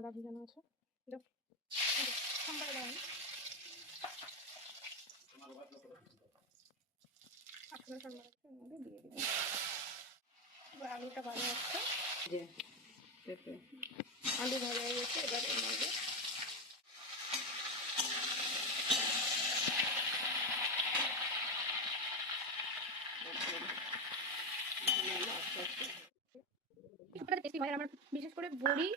আদা ভিজানো আছে, সাম্বারে দাও দিয়ে দিলাম। এবার আলুটা ভাজা হচ্ছে, আলু ভাজা হয়ে গেছে। এবার এর মধ্যে আমার বিশেষ করে বড়ি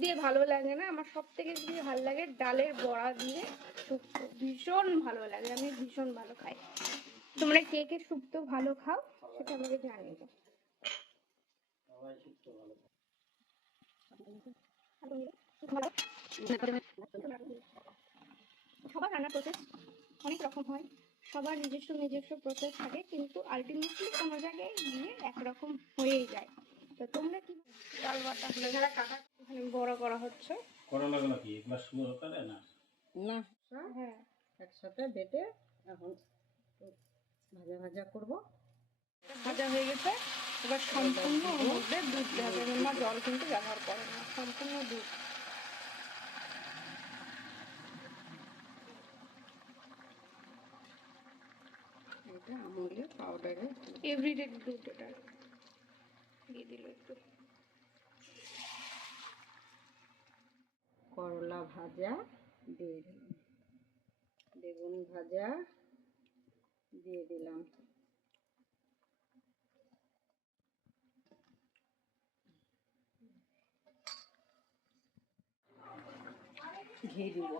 দিয়ে ভালো লাগে না, আমার সব থেকে বেশি ভালো লাগে ডালের বড়া দিয়ে শুক্তো, ভীষণ ভালো লাগে, আমি ভীষণ ভালো খাই। তোমরা কে কে শুক্তো ভালো খাও সেটা আমাকে জানিয়ে দাও। সবার রান্নার প্রসেস অনেক রকম হয়, সবার নিজস্ব নিজস্ব প্রসেস থাকে, কিন্তু আলটিমেটলি কোনো জায়গায় গিয়ে একরকম হয়েই যায়। তো তোমরা কি ডাল বাটা কাটা এখানে বড় করা হচ্ছে, করলাগুলো কি এগুলো শুরু করে না? না, হ্যাঁ একসাথে বেটে এখন ভাজা ভাজা করবো। ভাজা হয়ে গেছে। এবার সম্পূর্ণ ওর মধ্যে দুধ দেওয়া যাবে না, জল কিন্তু ব্যবহার করে না, সম্পূর্ণ দুধ। এটা আমুলের পাউডারে এভরিডে দুধ এটা দিয়ে দিল একটু। করলা ভাজা দিয়ে দিলাম, বেগুন ভাজা দিয়ে দিলাম, ঘি দিব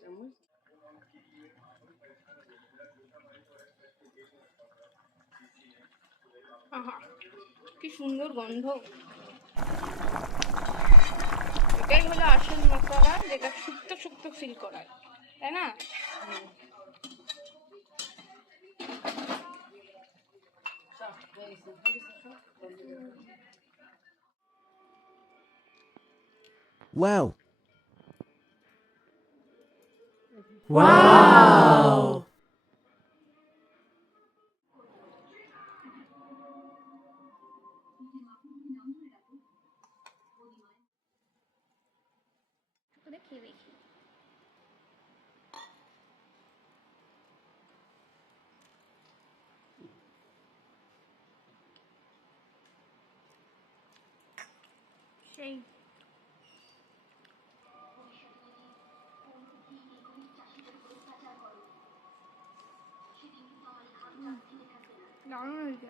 চামচ। আহা কি সুন্দর গন্ধ! এটাই হলো আসল মশলা, যেটা শুক্তো শুক্তো ফিল করায়, তাই না? Wow. Wow. দেখি দেখি সেই দারুণ হয়েছে।